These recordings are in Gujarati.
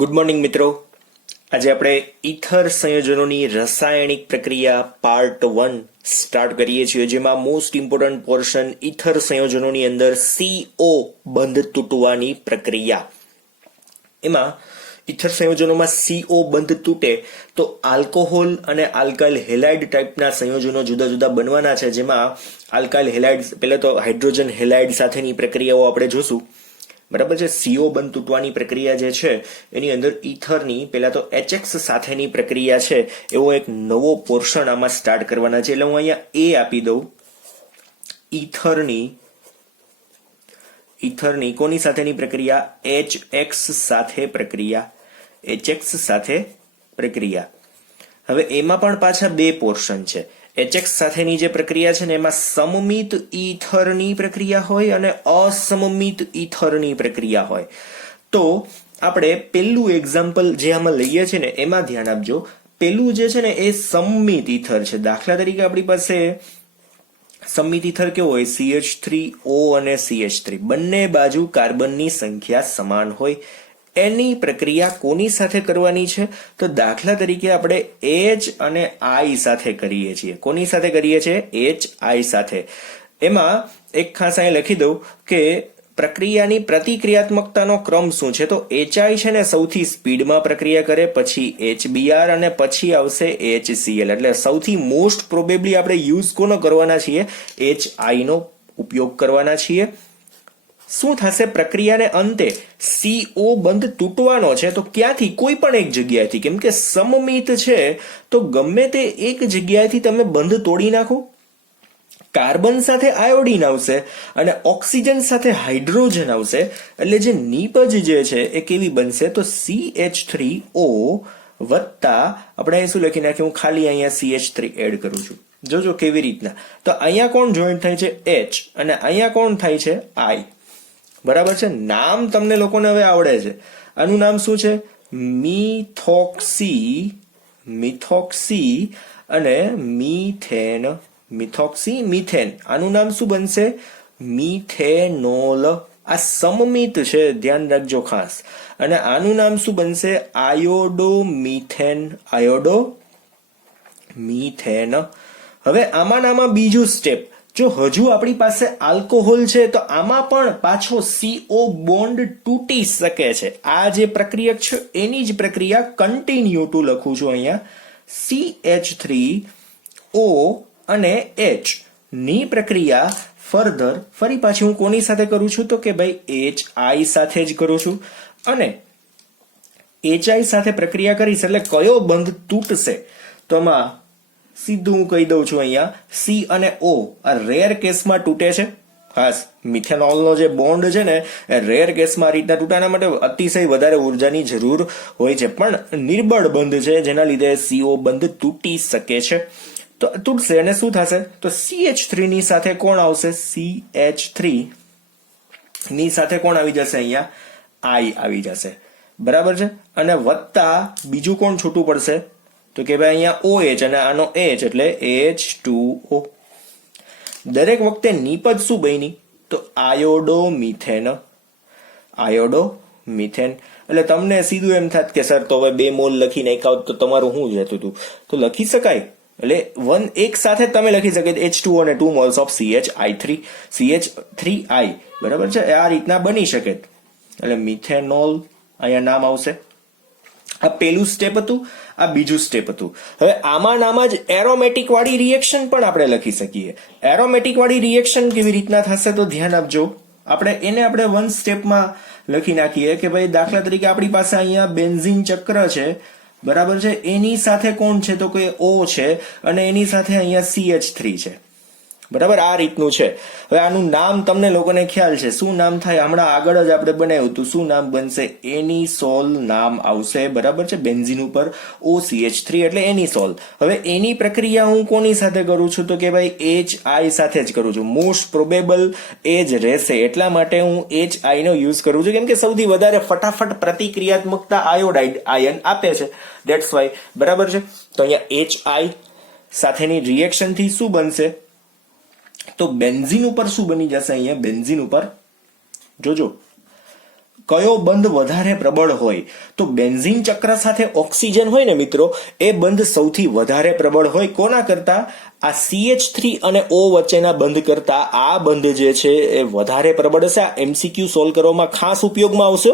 ગુડ મોર્નિંગ મિત્રો. આજે આપણે ઇથર સંયોજનોની રાસાયણિક પ્રક્રિયા પાર્ટ 1 સ્ટાર્ટ કરીએ છીએ, જેમાં મોસ્ટ ઇમ્પોર્ટન્ટ પોર્શન ઇથર સંયોજનોની અંદર CO બંધ તૂટવાની પ્રક્રિયા. એમાં ઇથર સંયોજનોમાં CO બંધ તૂટે તો આલ્કોહોલ અને આલ્કાઇલ હેલાઇડ ટાઈપના સંયોજનો જુદા જુદા બનવાના છે, જેમાં આલ્કાઇલ હેલાઇડ પહેલા તો હાઇડ્રોજન હેલાઇડ સાથેની પ્રક્રિયાઓ આપણે જોશું. બરાબર છે. CO બંધ તૂટવાની પ્રક્રિયા જે છે એની અંદર ઇથરની પહેલા તો HX સાથેની પ્રક્રિયા છે, એવો એક નવો પોર્શન આમાં સ્ટાર્ટ કરવાના છે. એટલે હું અહીંયા A આપી દઉં. ઇથરની કોની સાથેની પ્રક્રિયા? HX સાથે પ્રક્રિયા. HX સાથે પ્રક્રિયા. હવે એમાં પણ પાછા બે પોર્શન છે. HX સાથેની જે પ્રક્રિયા છે ને એમાં સમમિત ઇથરની પ્રક્રિયા હોય અને અસમમિત ઇથરની પ્રક્રિયા હોય. તો આપણે પેલું એક્ઝામ્પલ જે આમાં લઈએ છીએ ને એમાં ધ્યાન આપજો. પેલું જે છે ને એ સમમિત ઇથર છે. દાખલા તરીકે આપણી પાસે સમમિત ઇથર કેવો હોય? CH3O અને CH3 બંને બાજુ કાર્બનની સંખ્યા સમાન હોય. એની પ્રક્રિયા કોની સાથે કરવાની છે? તો દાખલા તરીકે આપણે H અને I સાથે કરીએ છીએ. કોની સાથે કરીએ છીએ? HI સાથે. એમાં એક ખાસ અહીં લખી દઉં કે પ્રક્રિયાની પ્રતિક્રિયાત્મકતાનો ક્રમ શું છે? તો HI છે ને સૌથી સ્પીડમાં પ્રક્રિયા કરે, પછી HBr અને પછી આવશે HCl. એટલે સૌથી મોસ્ટ પ્રોબેબલી આપણે યુઝ કોનો કરવાના છીએ? HI નો ઉપયોગ કરવાના છીએ. શું થશે? પ્રક્રિયાને અંતે CO બંધ તૂટવાનો છે તો ક્યાંથી? કોઈ પણ એક જગ્યાએથી. કેમ કે સમમિત છે તો ગમે તે એક જગ્યાએથી તમે બંધ તોડી નાખો. કાર્બન સાથે આયોડિન આવશે અને ઓક્સિજન સાથે હાઇડ્રોજન આવશે. એટલે જે નીપજ જે છે એ કેવી બનશે? તો CH3O વત્તા આપણે અહીં શું લખી નાખ્યું? હું ખાલી અહીંયા CH3 એડ કરું છું. જોજો કેવી રીતના. તો અહીંયા કોણ જોઈન્ટ થાય છે? H અને અહીંયા કોણ થાય છે? I. બરાબર છે. નામ તમને લોકોને હવે આવડે છે. આનું નામ શું છે? મિથોક્સી અને મિથેન. આનું નામ શું બનશે? મિથેનોલ. આ સમમિત છે, ધ્યાન રાખજો ખાસ. અને આનું નામ શું બનશે? આયોડોમિથેન. હવે આમાં બીજું સ્ટેપ. જો હજુ આપણી પાસે આલ્કોહોલ છે તો આમાં પણ પાછો CO બોન્ડ તૂટી શકે છે. આ જે પ્રક્રિયા છે એની જ પ્રક્રિયા કન્ટિન્યુ ટુ લખું છું અહીંયા. CH3O અને H ની પ્રક્રિયા ફરી પાછી હું કોની સાથે કરું છું? તો કે ભાઈ HI સાથે જ કરું છું. અને HI સાથે પ્રક્રિયા કરીશ એટલે કયો બંધ તૂટશે? તો આમાં સીધું હું કહી દઉં છું અહીંયા C અને O આ રેર કેસમાં તૂટે છે. ખાસ મિથેનોલનો જે બોન્ડ છે ને એ રેર કેસમાં આ રીતના તૂટાના માટે અતિશય વધારે ઉર્જાની જરૂર હોય છે, પણ નિર્બળ બંધ છે જેના લીધે CO બંધ તૂટી શકે છે. તો તૂટશે અને શું થશે? તો CH3 ની સાથે કોણ આવશે? CH3 ની સાથે કોણ આવી જશે? અહીંયા I આવી જશે. બરાબર છે. અને વત્તા બીજું કોણ છૂટું પડશે? તો કે ભાઈ અહીંયા OH અને આનો H એટલે H2O. દરેક વખતે નીપજ શું બની? તો આયોડોમિથેન. એટલે તમને સીધું એમ થાત કે સર તો હવે 2 મોલ લખી નાખ્યા તો તમારું શું જતું હતું? તો લખી શકાય. એટલે એક સાથે તમે લખી શકે H2O અને 2 મોલ્સ ઓફ CH3I. બરાબર છે. આ રીતના બની શકે. એટલે મિથેનોલ અહીંયા નામ આવશે. આ પેલું સ્ટેપ હતું. આ બીજું સ્ટેપ હતું. હવે આમાં જ એરોમેટિક વાળી રિએક્શન પણ આપણે લખી શકીએ. એરોમેટિક વાળી રિએક્શન કેવી રીતના થશે? તો ધ્યાન આપજો. આપણે વન સ્ટેપમાં લખી નાખીએ કે ભાઈ દાખલા તરીકે આપણી પાસે અહીંયા બેન્ઝીન ચક્ર છે. બરાબર છે. એની સાથે કોણ છે? તો કે O છે અને એની સાથે અહીંયા CH3 છે. બરાબર આ રીતનું છે. હવે આનું નામ તમને લોકોને ખ્યાલ છે. શું નામ થાય? હમણાં આગળ જ આપણે બનાવ્યું હતું. શું નામ બનશે? એનિસોલ નામ આવશે. બરાબર છે. બેન્ઝીન ઉપર OCH3 એટલે એનિસોલ. હવે એની પ્રક્રિયા હું કોની સાથે કરું છું? તો કે ભાઈ HI સાથે જ કરું છું. મોસ્ટ પ્રોબેબલ એ જ રહેશે. એટલા માટે હું HI નો યુઝ કરું છું, કેમ કે સૌથી વધારે ફટાફટ પ્રતિક્રિયાત્મકતા આયન આપે છે. That's why. બરાબર છે. તો અહીંયા HI સાથેની રિએક્શન થી શું બનશે? તો બેન્ઝીન ઉપર શું બની જશે? અહીંયા બેન્ઝીન ઉપર જોજો કયો બંધ વધારે પ્રબળ હોય, તો બેન્ઝીન ચક્ર સાથે ઓક્સિજન હોય ને મિત્રો, એ બંધ સૌથી વધારે પ્રબળ હોય. કોના કરતા? આ CH3 અને O વચ્ચેના બંધ કરતા આ બંધ જે છે એ વધારે પ્રબળ હશે. આ MCQ સોલ્વ કરવામાં ખાસ ઉપયોગમાં આવશે.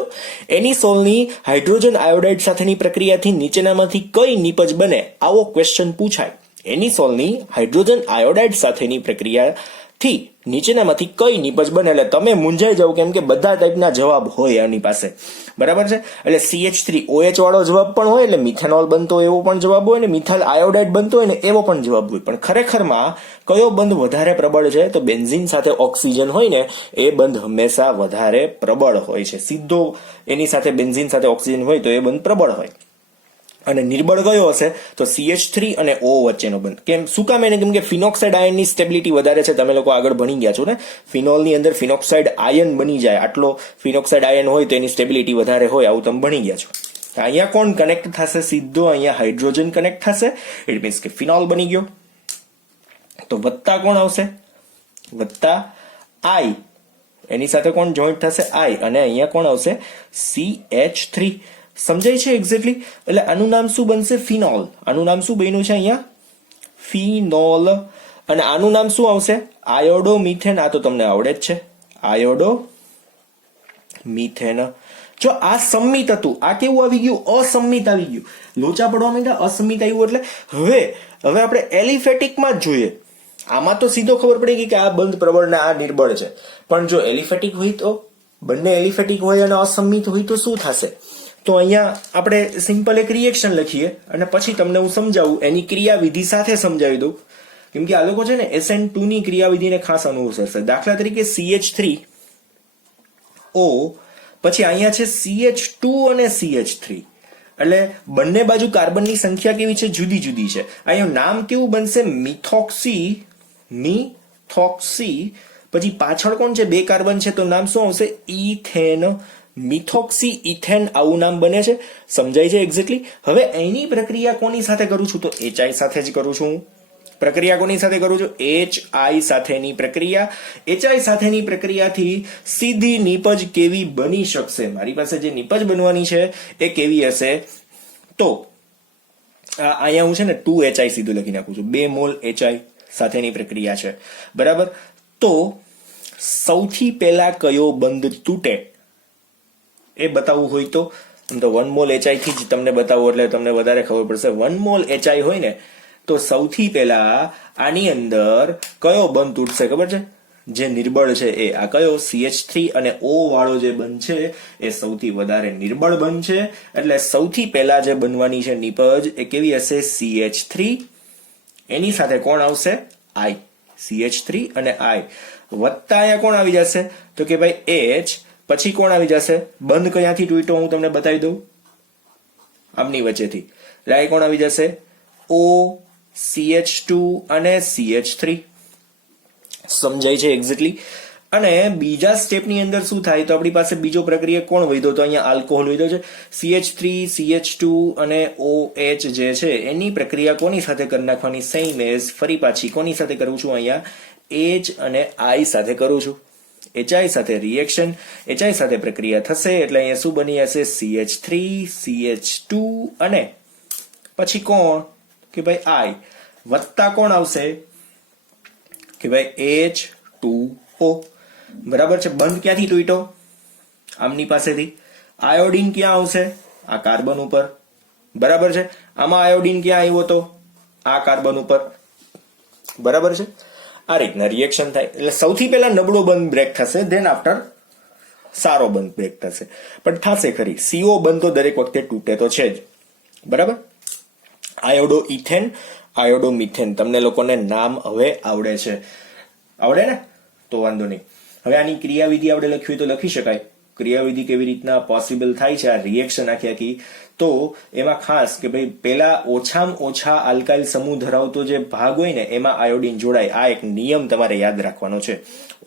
એની સોલની હાઇડ્રોજન આયોડાઇડ સાથેની પ્રક્રિયાથી નીચેનામાંથી કઈ નિપજ બને, આવો ક્વેશ્ચન પૂછાય. એની સોલની હાઇડ્રોજન આયોડાઇડ સાથેની પ્રક્રિયાથી નીચેનામાંથી કઈ નિપજ બને. એટલે તમે મૂંઝાઈ જાવ, કેમ કે બધા ટાઈપના જવાબ હોય આની પાસે, બરાબર છે. એટલે CH3OH વાળો જવાબ પણ હોય, એટલે મિથેનોલ બનતો એવો પણ જવાબ હોય, ને મિથાઇલ આયોડાઇડ બનતો હોય ને એવો પણ જવાબ હોય. પણ ખરેખરમાં કયો બંધ વધારે પ્રબળ છે, તો બેન્ઝીન સાથે ઓક્સિજન હોય ને એ બંધ હંમેશા વધારે પ્રબળ હોય છે. સીધો એની સાથે બેન્ઝીન સાથે ઓક્સિજન હોય તો એ બંધ પ્રબળ હોય. અને નિર્બળ કયો હશે, તો CH3 અને O વચ્ચેનો બંધ. કેમ? શું કામ? એને કેમ કે ફિનોક્સાઇડ આયનની સ્ટેબિલિટી વધારે છે. તમે લોકો આગળ ભણી ગયા છો ને, ફિનોલની અંદર ફિનોક્સાઇડ આયન બની જાય, આટલો ફિનોક્સાઇડ આયન હોય તો એની સ્ટેબિલિટી વધારે હોય, આવું તમે ભણી ગયા છો. અહીંયા કોણ કનેક્ટ થશે? સીધો અહીંયા હાઇડ્રોજન કનેક્ટ થશે. ઇટ મીન્સ કે ફિનોલ બની ગયો. તો વત્તા કોણ આવશે? વત્તા I. એની સાથે કોણ જોઈન્ટ થશે? I. અને અહીંયા કોણ આવશે? CH3. સમજાય છે એક્ઝેક્ટલી? એટલે આનું નામ શું બનશે? ફિનોલ. આનું નામ શું બન્યું છે અહીંયા? ફિનોલ. અને આનું નામ શું આવશે? Iodo methane. આ તો તમને આવડે જ છે, આયોડો મિથેન. જો આ સંમિત હતું, આ કેવું આવી ગયું? અસંમિત આવી ગયું. લોચા પડવા માંડ્યા, અસંમિત આવ્યું. એટલે હવે આપણે એલિફેટિકમાં જ જોઈએ. આમાં તો સીધો ખબર પડી ગઈ કે આ બંધ પ્રબળ ને આ નિર્બળ છે. પણ જો એલિફેટિક હોય તો, બંને એલિફેટિક હોય અને અસંમિત હોય તો શું થશે? તો અહીંયા આપણે સિમ્પલ એક રિએક્શન લખીએ અને પછી તમને હું સમજાવું, એની ક્રિયાવિધિ સાથે સમજાવી દઉં. કેમ કે આ લોકો છે ને SN2 ની ક્રિયાવિધિને ખાસ અનુસરશે. દાખલા તરીકે CH3O, પછી અહીંયા છે CH2 અને CH3. એટલે બંને બાજુ કાર્બનની સંખ્યા કેવી છે? જુદી જુદી છે. અહીંયા નામ કેવું બનશે? મિથોક્સી. પછી પાછળ કોણ છે? 2 કાર્બન છે, તો નામ શું આવશે? ઇથેન. મિથોક્સી ઇથેન, આવું નામ બને છે. સમજાય છે એક્ઝેક્ટલી? હવે એની પ્રક્રિયા કોની સાથે કરું છું? તો HI સાથે જ કરું છું. પ્રક્રિયા કોની સાથે કરું છું? HI સાથેની પ્રક્રિયા. HI સાથેની પ્રક્રિયાથી સીધી નિપજ કેવી બની શકશે? મારી પાસે જે નિપજ બનવાની છે એ કેવી હશે? તો અહીંયા હું છે ને 2HI સીધું લખી નાખું છું. 2 મોલ HI સાથેની પ્રક્રિયા છે, બરાબર. તો સૌથી પહેલા કયો બંધ તૂટે એ બતાવવું હોય તો 1 મોલ HI થી જ તમને બતાવો, એટલે તમને વધારે ખબર પડશે. 1 મોલ HI હોય ને તો સૌથી પહેલા આની અંદર કયો બંધ તૂટશે ખબર છે? જે નિર્બળ છે એ આ કયો? CH3 અને O વાળો જે બંધ છે એ સૌથી વધારે નિર્બળ બંધ છે. એટલે સૌથી પહેલા જે બનવાની છે નિપજ એ કેવી હશે? CH3. એની સાથે કોણ આવશે? I. CH3 અને I. વત્તા અહીંયા કોણ આવી જશે? તો કે ભાઈ H. પછી કોણ આવી જશે? બંધ ક્યાંથી તૂટ્યો હું તમને બતાવી દઉં. આમની વચ્ચેથી. એટલે કોણ આવી જશે? O, CH2 અને CH3. સમજાય છે એક્ઝેક્ટલી? અને બીજા સ્ટેપની અંદર શું થાય? તો આપણી પાસે બીજો પ્રક્રિયા કોણ વધ્યો? તો અહીંયા આલ્કોહોલ વધ્યો છે. CH3, CH2 અને OH જે છે એની પ્રક્રિયા કોની સાથે કરી નાખવાની? સેમ એઝ ફરી પાછી કોની સાથે કરું છું? અહીંયા H અને I સાથે કરું છું. HI સાથે રિએક્શન, HI સાથે પ્રક્રિયા થશે એટલે અહીંયા શું બની જશે? CH3, CH2 અને પછી કોણ? કે ભાઈ I. વત્તા કોણ આવશે? કે ભાઈ H2O. બરાબર છે. બંધ ક્યાંથી તૂટ્યો? આમની પાસેથી. આયોડીન ક્યાં આવશે? આ કાર્બન ઉપર. બરાબર છે. આમાં આયોડીન ક્યાં આવ્યો તો? આ કાર્બન ઉપર. બરાબર છે. આ રીતના રિએક્શન થાય. એટલે સૌથી પહેલા નબળો બંધ બ્રેક થશે, ધેન આફ્ટર સારો બંધ બ્રેક થશે. પણ થશે ખરી. CO બંધ તો દરેક વખતે તૂટે તો છે જ, બરાબર. આયોડો ઇથેન, આયોડો મિથેન, તમને લોકોને નામ હવે આવડે છે. આવડે ને? તો વાંધો નહીં. હવે આની ક્રિયાવિધિ આપણે લખવી તો લખી શકાય. ક્રિયાવિધિ કેવી રીતના પોસિબલ થાય છે આ રિએક્શન આખી? તો એમાં ખાસ કે ભાઈ પેલા ઓછામાં ઓછા આલ્કાઇલ સમૂહ ધરાવતો જે ભાગ હોય ને એમાં આયોડીન જોડાય. આ એક નિયમ તમારે યાદ રાખવાનો છે.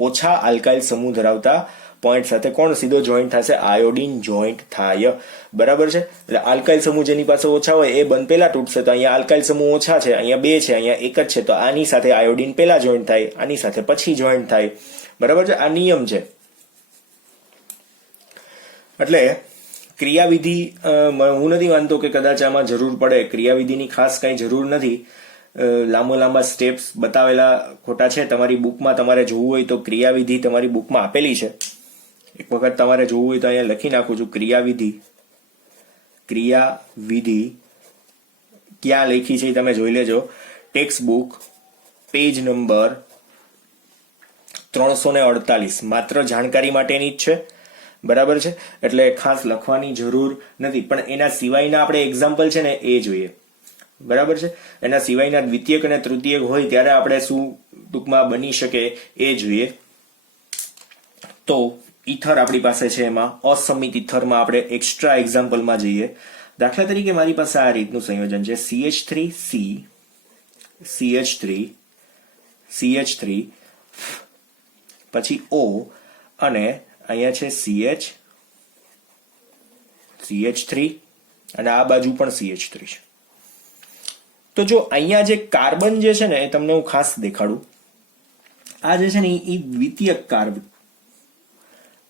ઓછા આલ્કાઇલ સમૂહ ધરાવતા પોઈન્ટ સાથે કોણ સીધો જોઈન્ટ થશે? આયોડીન જોઈન્ટ થાય. બરાબર છે. એટલે આલ્કાઇલ સમૂહ જેની પાસે ઓછા હોય એ બંધ પેલા તૂટશે. તો અહીંયા આલ્કાઇલ સમૂહ ઓછા છે, અહીંયા 2 છે, અહીંયા 1 જ છે, તો આની સાથે આયોડીન પેલા જોઈન્ટ થાય, આની સાથે પછી જોઈન્ટ થાય. બરાબર છે. આ નિયમ છે. એટલે ક્રિયાવિધિ હું નથી માનતો કે કદાચ આમાં જરૂર પડે. ક્રિયાવિધિની ખાસ કઈ જરૂર નથી. લાંબા સ્ટેપ્સ બતાવેલા ખોટા છે. તમારી બુકમાં તમારે જોવું હોય તો ક્રિયાવિધિ તમારી બુકમાં આપેલી છે. એક વખત તમારે જોવું હોય તો અહીંયા લખી નાખું છું ક્રિયાવિધિ ક્યાં લખી છે તમે જોઈ લેજો. Text book page number 348. માત્ર જાણકારી માટેની જ છે. બરાબર છે. એટલે ખાસ લખવાની જરૂર નથી. પણ એના સિવાયના આપણે એક્ઝામ્પલ છે ને એ જોઈએ. બરાબર છે. એના સિવાયના દ્વિતીયક અને તૃતીયક હોય ત્યારે આપણે શું ટૂંકમાં બની શકે એ જોઈએ. તો ઇથર આપણી પાસે છે. એમાં અસમિત ઇથરમાં આપણે એક્સ્ટ્રા એક્ઝામ્પલમાં જઈએ. દાખલા તરીકે મારી પાસે આ રીતનું સંયોજન છે CH3C CH3 CH3 પછી O અને અહીંયા છે CH3 અને આ બાજુ પણ CH3 છે. તો જો અહીંયા જે કાર્બન જે છે ને એ તમને હું ખાસ દેખાડું. આ જે છે ને એ દ્વિતીયક કાર્બન.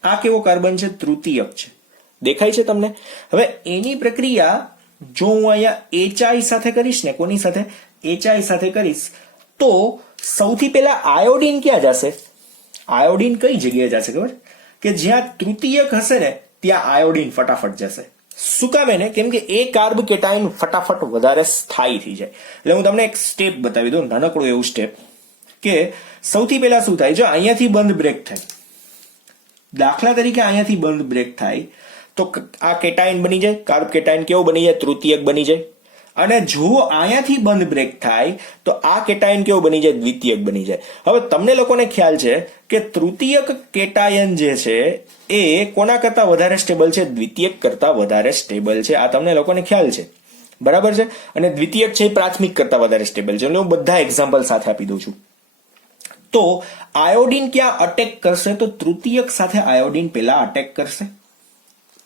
આ કેવો કાર્બન છે? તૃતીયક છે. દેખાય છે તમને? હવે એની પ્રક્રિયા જો હું અહીંયા HI સાથે કરીશ ને, કોની સાથે? HI સાથે કરીશ તો સૌથી પહેલા આયોડીન ક્યાં જશે? આયોડીન કઈ જગ્યાએ જશે ખબર? કે જ્યાં તૃતીયક હશે ને ત્યાં આયોડીન ફટાફટ જશે. શું કામ એને? કેમ કે એ કાર્બ કેટાઇન ફટાફટ વધારે સ્થાયી થઈ જાય. એટલે હું તમને એક સ્ટેપ બતાવી દઉં, નાનકડું એવું સ્ટેપ કે સૌથી પહેલા શું થાય? જો અહીંયાથી બંધ બ્રેક થાય, દાખલા તરીકે અહીંયાથી બંધ બ્રેક થાય તો આ કેટાઇન બની જાય. કાર્બ કેટાઇન કેવો બની જાય? તૃતીયક બની જાય. અને જો અહીંયાથી બંધ બ્રેક થાય તો આ કેટાયન કેવો બની જાય? દ્વિતીયક બની જાય. હવે તમને લોકોને ખ્યાલ છે કે તૃતીયક કેટાયન જે છે એ કોના કરતા વધારે સ્ટેબલ છે? દ્વિતીયક કરતા વધારે સ્ટેબલ છે. આ તમને લોકોને ખ્યાલ છે. બરાબર છે. અને દ્વિતીયક છે એ પ્રાથમિક કરતા વધારે સ્ટેબલ છે. એટલે હું બધા એક્ઝામ્પલ સાથે આપી દઉં છું. તો આયોડીન ક્યાં અટેક કરશે? તો તૃતીયક સાથે આયોડીન પહેલા અટેક કરશે.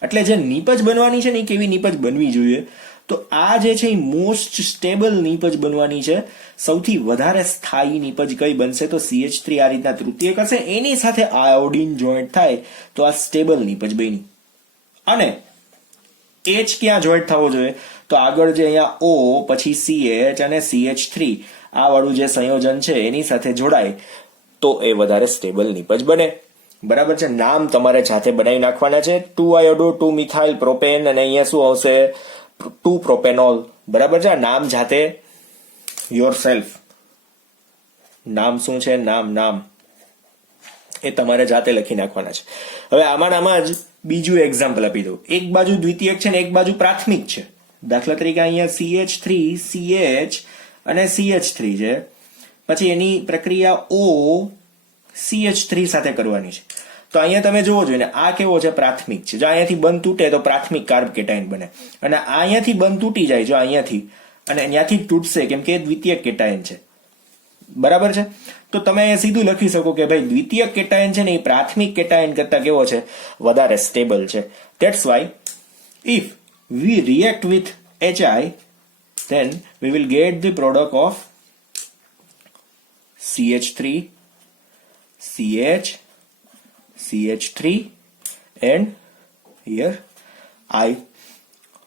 એટલે જે નીપજ બનવાની છે ને એ કેવી નીપજ બનવી જોઈએ? તો આ જે છે એ મોસ્ટ સ્ટેબલ નીપજ બનવાની છે. સૌથી વધારે સ્થાયી નીપજ કઈ બનશે? તો CH3 આ રીતના તૃતીયક હશે, એની સાથે આયોડીન જોઈન્ટ થાય તો આ સ્ટેબલ નીપજ બની. અને H ક્યાં જોઈન્ટ થવો જોઈએ? તો આગળ જે અહીંયા O પછી CH અને CH3 આ વાળું જે સંયોજન છે એની સાથે જોડાય તો એ વધારે સ્ટેબલ નીપજ બને. બરાબર છે. નામ તમારે જાતે બનાવી નાખવાના છે. 2-iodO 2-મિથાઇલ પ્રોપેન અને અહીંયા શું આવશે? 2-પ્રોપેનોલ. બરાબર છે. નામ જાતે યોર સેલ્ફ. નામ શું છે? નામ એ તમારે જાતે લખી નાખવાના છે. હવે આમાં જ બીજું એક્ઝામ્પલ આપી દઉં. એક બાજુ દ્વિતીયક છે ને એક બાજુ પ્રાથમિક છે. દાખલા તરીકે અહીંયા CH3 CH અને CH3 છે. પછી એની પ્રક્રિયા O CH3 સાથે કરવાની છે. તો અહીંયા તમે જોવો જોઈએ ને આ કેવો છે? પ્રાથમિક છે. જો અહીંયાથી બંધ તૂટે તો પ્રાથમિક કાર્બ કેટાયન બને. અને અહીંયાથી બંધ તૂટી જાય જો અહીંયાથી, અને અહીંયાથી જ તૂટશે કેમ કે દ્વિતીયક કેટાયન છે. બરાબર છે. તો તમે અહીંયા સીધું લખી શકો કે ભાઈ દ્વિતીયક કેટાયન છે ને એ પ્રાથમિક કેટાયન કરતા કેવો છે? વધારે સ્ટેબલ છે. That's why if we react with HI then we will get the product of CH3 CH CH3 and here I.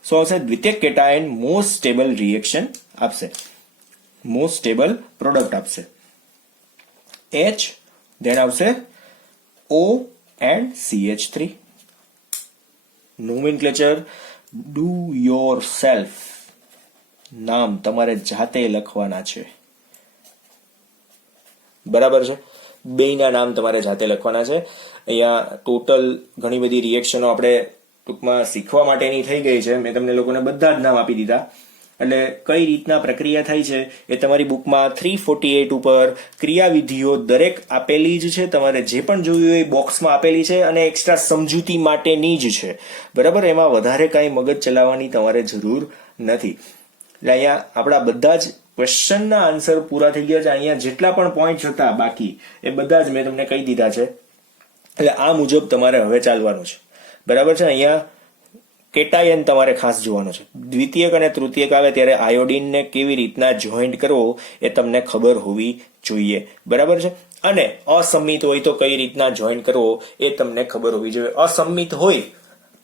So આવશે દ્વિતીયક કેટાયન મોસ્ટ સ્ટેબલ રિએક્શન આપશે, મોસ્ટ સ્ટેબલ પ્રોડક્ટ આપશે. H then આવશે O and CH3. Nomenclature do your self. નામ તમારે જાતે લખવાના છે. બરાબર છે. બેયના નામ તમારે જાતે લખવાના છે. અહીંયા ટોટલ ઘણી બધી રિએક્શનો આપણે ટૂંકમાં શીખવા માટેની થઈ ગઈ છે. મેં તમને લોકોને બધા જ નામ આપી દીધા. એટલે કઈ રીતના પ્રક્રિયા થાય છે એ તમારી બુકમાં 348 ઉપર ક્રિયાવિધિઓ દરેક આપેલી જ છે. તમારે જે પણ જોયું હોય બોક્સમાં આપેલી છે અને એક્સ્ટ્રા સમજૂતી માટેની જ છે. બરાબર. એમાં વધારે કાંઈ મગજ ચલાવવાની તમારે જરૂર નથી. એટલે અહીંયા આપણા બધા જ ક્વેશ્ચનના આન્સર પૂરા થઈ ગયા છે. અહીંયા જેટલા પણ પોઈન્ટ હતા બાકી એ બધા જ મેં તમને કહી દીધા છે. એટલે આ મુજબ તમારે હવે ચાલવાનું છે. બરાબર છે. અહીંયા કેટાયન તમારે ખાસ જોવાનું છે. દ્વિતીયક અને તૃતીયક આવે ત્યારે આયોડીનને કેવી રીતના જોઈન્ટ કરવો એ તમને ખબર હોવી જોઈએ. બરાબર છે. અને અસમિત હોય તો કઈ રીતના જોઈન્ટ કરવો એ તમને ખબર હોવી જોઈએ. અસમિત હોય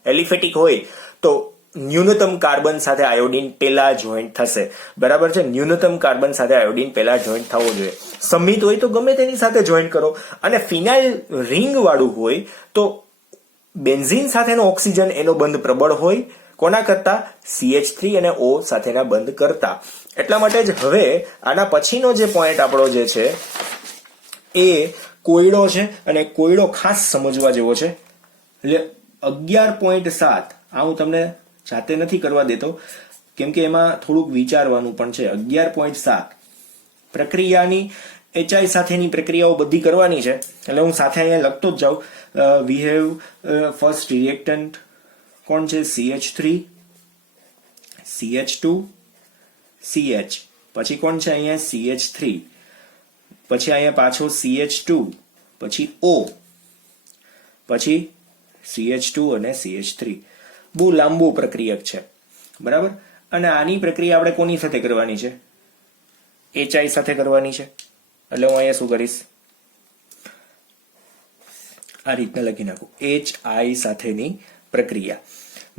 એલિફેટિક હોય તો ન્યૂનતમ કાર્બન સાથે આયોડિન પેલા જોઈન્ટ થશે, બરાબર છે. ન્યૂનતમ કાર્બન સાથે આયોડિન પેલા જોઈન્ટ થવો જોઈએ. સમિત હોય તો ગમે તેની સાથે જોઈન્ટ કરો, અને ફિનાઇલ રિંગ વાળું હોય તો બેન્ઝીન સાથેનો ઓક્સિજન એનો બંધ પ્રબળ હોય, કોના કરતા? CH3 અને O સાથેના બંધ કરતા. એટલા માટે જ હવે આના પછીનો જે પોઈન્ટ આપણો જે છે એ કોયડો છે, અને કોયડો ખાસ સમજવા જેવો છે. એટલે 11.7 આ હું તમને જાતે નથી કરવા દેતો, કેમ કે એમાં થોડુંક વિચારવાનું પણ છે. 11.7 પ્રક્રિયાની HI સાથેની પ્રક્રિયાઓ બધી કરવાની છે, એટલે હું સાથે અહીંયા લખતો જ જાઉં. વી હેવ ફર્સ્ટ રિએક્ટન્ટ કોણ છે? CH3, CH2, CH, પછી કોણ છે અહીંયા? CH3, પછી અહીંયા પાછો CH2, પછી O, પછી CH2 અને CH3. બહુ લાંબુ પ્રક્રિયક છે, બરાબર. અને આની પ્રક્રિયા આપણે કોની સાથે કરવાની છે? HI સાથે કરવાની છે. એટલે હું અહીંયા શું કરીશ? આ રીતના લખી નાખું, HI સાથેની પ્રક્રિયા,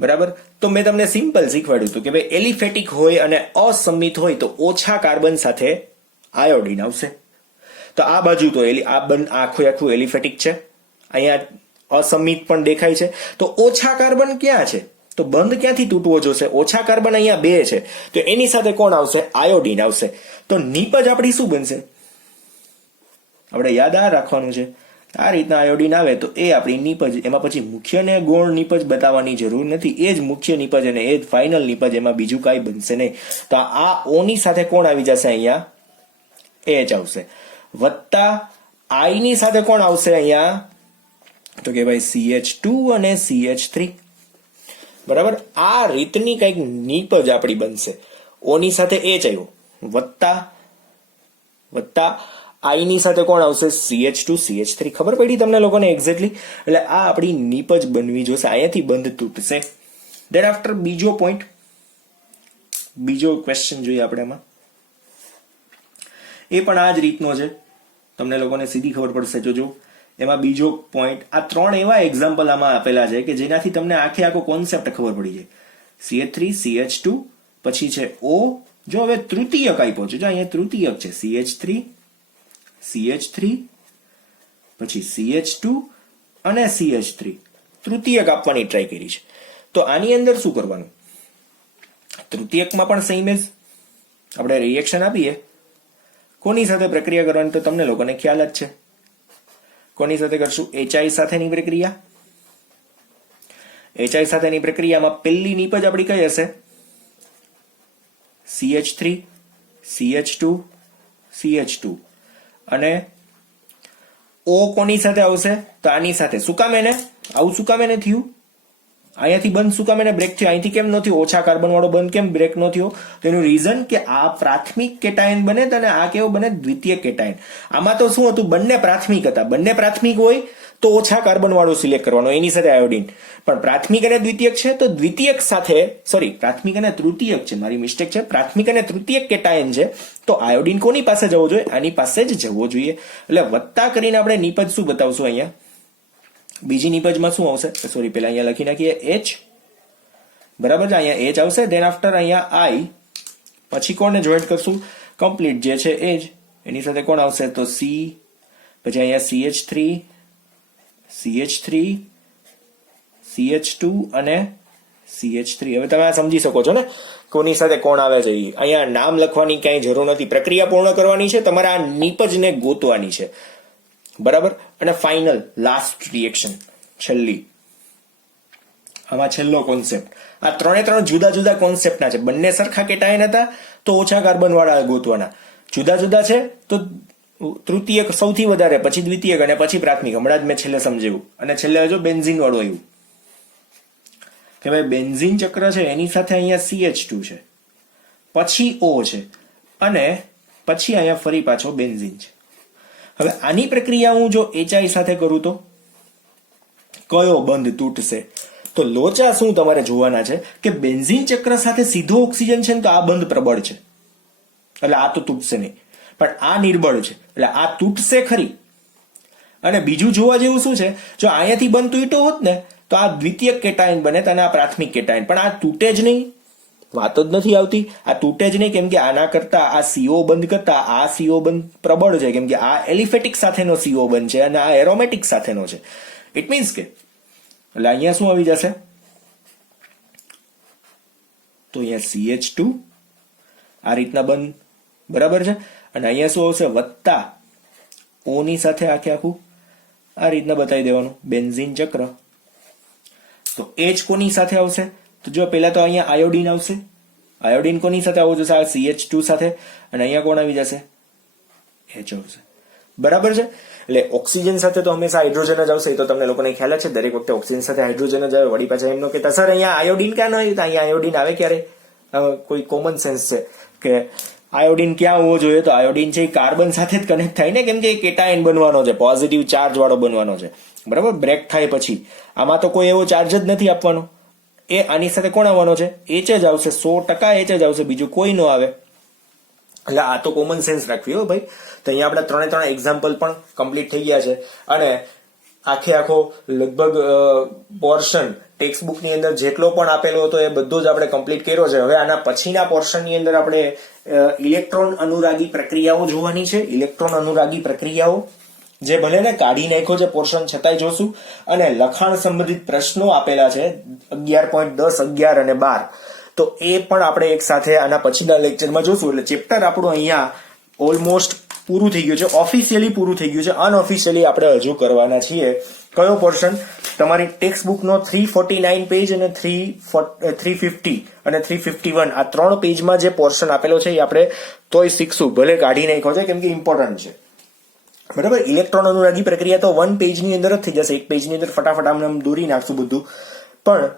બરાબર. તો મેં તમને સિમ્પલ શીખવાડ્યું હતું કે ભાઈ એલિફેટિક હોય અને અસમિત હોય તો ઓછા કાર્બન સાથે આયોડિન આવશે. તો આ બાજુ તો આખું એલિફેટિક છે, અહીંયા અસમિત પણ દેખાય છે. તો ઓછા કાર્બન ક્યાં છે? તો બંધ ક્યાંથી તૂટવો જોશે? ઓછા કાર્બન અહીંયા 2 છે, તો એની સાથે કોણ આવશે? આયોડિન આવશે. તો નીપજ આપણી શું બનશે? આપણે યાદ આ રાખવાનું છે. આ રીતના આયોડિન આવે તો એ આપણી નીપજ. એમાં પછી મુખ્ય ને ગૌણ નીપજ બતાવવાની જરૂર નથી, એ જ મુખ્ય નીપજ અને એ જ ફાઇનલ નીપજ, એમાં બીજું કાંઈ બનશે નહીં. તો આ O ની સાથે કોણ આવી જશે? અહીંયા H આવશે, વત્તા I ની સાથે કોણ આવશે અહીંયા? તો કે ભાઈ CH2 અને CH3, બરાબર. આ રીતની કંઈક નીપજ આપણી બનશે. O ની સાથે H આવ્યો, વત્તા I ની સાથે કોણ આવશે? CH2, CH3. ખબર પડી તમને લોકોને એક્ઝેક્ટલી? એટલે આ આપણી નીપજ બનવી જોશે. અહીંયાથી બંધ તૂટશે. દેન આફ્ટર બીજો પોઈન્ટ, બીજો ક્વેશ્ચન જોઈએ આપણે એમાં. એ પણ આ જ રીતનો છે, તમને લોકોને સીધી ખબર પડશે. જોજો એમાં બીજો પોઈન્ટ, આ 3 એવા એક્ઝામ્પલ આમાં આપેલા છે કે જેનાથી તમને આખો કોન્સેપ્ટ ખબર પડી જાય. CH3, CH2, પછી છે O. જો હવે તૃતીયક આપ્યો છે, જો અહીંયા તૃતીયક છે CH3, CH3, પછી CH2 અને CH3. તૃતીયક આપવાની ટ્રાય કરી છે. તો આની અંદર શું કરવાનું? તૃતીયકમાં પણ સેમ જ આપણે રિએક્શન આપીએ. કોની સાથે પ્રક્રિયા કરવાની? તો તમને લોકોને ખ્યાલ જ છે. કોની સાથે કરશું? HI સાથેની પ્રક્રિયા. HI સાથેની પ્રક્રિયામાં પહેલી નીપજ આપણી કઈ હશે? CH3, CH2, CH2. અને O કોની સાથે આવશે? તો આની સાથે. શું કામ એને આવું શું કામ એને થયું? અહીંયાથી બંધ શું કામ એને બ્રેક થયો? અહીંથી કેમ ન થયો? ઓછા કાર્બન વાળો બંધ કેમ બ્રેક ન થયો? તો એનું રીઝન કે આ પ્રાથમિક કેટાયન બને અને આ કેવો બને? દ્વિતીય કેટાયન. આમાં તો શું હતું? બંને પ્રાથમિક હતા. બંને પ્રાથમિક હોય તો ઓછા કાર્બન વાળો સિલેક્ટ કરવાનો, એની સાથે આયોડિન. પણ પ્રાથમિક અને દ્વિતીયક છે તો દ્વિતીયક સાથે, સોરી, પ્રાથમિક અને તૃતીયક છે, મારી મિસ્ટેક છે. પ્રાથમિક અને તૃતીયક કેટાયન છે તો આયોડિન કોની પાસે જવો જોઈએ? આની પાસે જ જવો જોઈએ. એટલે વત્તા કરીને આપણે નીપજ શું બતાવશું અહીંયા? બીજી નીપજમાં શું આવશે? સોરી, પેલા અહીંયા લખી નાખીએ H, બરાબર છે. અહીંયા H આવશે. દેન આફ્ટર અહીંયા I, પછી કોને જોઈન્ટ કરશું? કમ્પ્લીટ જે છે એ જ. એની સાથે કોણ આવશે? તો C, પછી અહીંયા CH3, CH3, CH2 અને CH3. હવે તમે આ સમજી શકો છો ને કોની સાથે કોણ આવે છે. અહીંયા નામ લખવાની ક્યાંય જરૂર નથી. પ્રક્રિયા પૂર્ણ કરવાની છે, તમારે આ નીપજને ગોતવાની છે, બરાબર. અને ફાઇનલ લાસ્ટ રિએક્શન, છેલ્લી. આમાં છેલ્લો કોન્સેપ્ટ. આ 3 જુદા જુદા કોન્સેપ્ટના છે. બંને સરખા કેટાયન હતા તો ઓછા કાર્બન વાળા ગોતવાના. જુદા જુદા છે તો તૃતીયક સૌથી વધારે, પછી દ્વિતીયક અને પછી પ્રાથમિક. હમણાં જ મેં છેલ્લે સમજાવ્યું. અને છેલ્લે જો બેન્ઝીન વાળું આવ્યું કે ભાઈ બેન્ઝીન ચક્ર છે એની સાથે અહીંયા CH2 છે, પછી O છે, અને પછી અહીંયા ફરી પાછો બેન્ઝીન છે. હવે આની પ્રક્રિયા હું જો HI સાથે કરું તો કયો બંધ તૂટશે? તો લોચા શું તમારે જોવાના છે કે બેન્ઝીન ચક્ર સાથે સીધો ઓક્સિજન છે ને તો આ બંધ પ્રબળ છે, એટલે આ તો તૂટશે નહીં. પણ આ નિર્બળ છે એટલે આ તૂટશે ખરી. અને બીજું જોવા જેવું શું છે, જો અહીંયાથી બંધ તૂટ્યો હોત ને તો આ દ્વિતીયક કેટાયન બને અને આ પ્રાથમિક કેટાયન. પણ આ તૂટે જ નહીં, વાત જ નથી આવતી. આ તૂટે જ નહીં કેમ કે આના કરતા આ CO બંધ કરતા આ CO બંધ પ્રબળ છે, કેમ કે આ એલિફેટિક સાથેનો CO બંધ છે અને આ એરોમેટિક સાથેનો છે. ઇટ મીન્સ કે એટલે અહીંયા શું આવી જશે, તો અહીંયા CH2 આ રીતના બંધ, બરાબર છે. અને અહીંયા શું આવશે, વત્તા O ની સાથે આખે આખું આ રીતના બતાવી દેવાનું બેન્ઝીન ચક્ર. તો H કોની સાથે આવશે, તો જો પહેલા તો અહીંયા આયોડીન આવશે. આયોડીન કોની સાથે આવવું જશે, આ CH2 સાથે. અને અહીંયા કોણ આવી જશે, H આવશે, બરાબર છે. એટલે ઓક્સિજન સાથે તો હંમેશા હાઇડ્રોજન જ આવશે. એ તો તમને લોકોને ખ્યાલ જ છે, દરેક વખતે ઓક્સિજન સાથે હાઇડ્રોજન જ આવે. વળી પાછા એમ ન કહેતા સર અહીંયા આયોડીન ક્યાં ન આવ્યું, તો અહીંયા આયોડીન આવે ક્યારે, કોઈ કોમન સેન્સ છે કે આયોડીન ક્યાં હોવો જોઈએ, તો આયોડીન છે એ કાર્બન સાથે જ કનેક્ટ થાય ને, કેમ કે કેટાયન બનવાનો છે, પોઝિટિવ ચાર્જ વાળો બનવાનો છે, બરાબર. બ્રેક થાય પછી આમાં તો કોઈ એવો ચાર્જ જ નથી આપવાનો, એ આની સાથે કોણ આવવાનો છે, H જ આવશે, 100% H જ આવશે, બીજું કોઈ ન આવે. એટલે આ તો કોમન સેન્સ રાખવી હો ભાઈ. તો અહીંયા આપણે 3 એક્ઝામ્પલ પણ કમ્પ્લીટ થઈ ગયા છે અને આખે આખો લગભગ પોર્શન ટેક્સ્ટ બુક ની અંદર જેટલો પણ આપેલો હતો એ બધો જ આપણે કમ્પ્લીટ કર્યો છે. હવે આના પછીના પોર્શન ની અંદર આપણે ઇલેક્ટ્રોન અનુરાગી પ્રક્રિયાઓ જોવાની છે. ઇલેક્ટ્રોન અનુરાગી પ્રક્રિયાઓ જે ભલે ને કાઢી નાખ્યો છે પોર્શન છતાંય જોશું. અને લખાણ સંબંધિત પ્રશ્નો આપેલા છે 11.10, 11 અને 12, તો એ પણ આપણે એક સાથે આના પછીના લેક્ચરમાં જોશું. એટલે ચેપ્ટર આપણું અહીંયા ઓલમોસ્ટ પૂરું થઈ ગયું છે, ઓફિશિયલી પૂરું થઈ ગયું છે. અનઓફિશિયલી આપણે હજુ કરવાના છીએ. કયો પોર્શન, તમારી ટેક્સ્ટ બુકનો 349 પેજ અને 350 અને 351 આ 3 પેજમાં જે પોર્શન આપેલો છે એ આપણે તોય શીખશું, ભલે કાઢી નાખ્યો છે કેમ કે ઇમ્પોર્ટન્ટ છે, બરાબર. ઇલેક્ટ્રોન અનુરાગી પ્રક્રિયા તો 1 પેજની અંદર જ થઈ જશે, 1 પેજની અંદર ફટાફટ આમ દોરી નાખશું બધું. પણ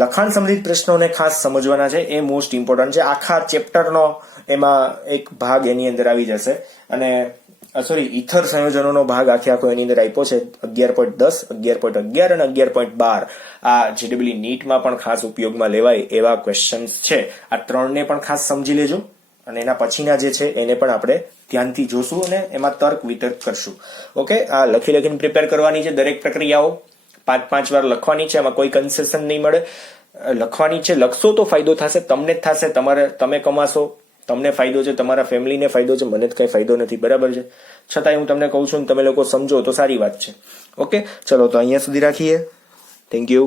લખાણ સંબંધિત પ્રશ્નોને ખાસ સમજવાના છે, એ મોસ્ટ ઇમ્પોર્ટન્ટ છે. આખા ચેપ્ટરનો એમાં એક ભાગ એની અંદર આવી જશે. અને ઇથર સંયોજનોનો ભાગ આખે આખો એની અંદર આપ્યો છે 11.10, 11.11 અને 11.12. આ JEE નીટમાં પણ ખાસ ઉપયોગમાં લેવાય એવા ક્વેશ્ચન્સ છે. આ 3ને પણ ખાસ સમજી લેજો અને એના પછીના જે છે એને પણ આપણે ધ્યાનથી જોશું અને એમાં તર્ક વિતર્ક કરશું. ઓકે, આ લખીને પ્રિપેર કરવાની છે. દરેક પ્રક્રિયાઓ 5 વાર લખવાની છે, એમાં કોઈ કન્સેશન નહીં મળે. લખવાની છે, લખશો તો ફાયદો થશે, તમને જ થશે, તમે કમાશો, તમને ફાયદો છે, તમારા ફેમિલીને ફાયદો છે, મને જ કઈ ફાયદો નથી, બરાબર છે. છતાંય હું તમને કહું છું તમે લોકો સમજો તો સારી વાત છે. ઓકે, ચલો તો અહીંયા સુધી રાખીએ. Thank you.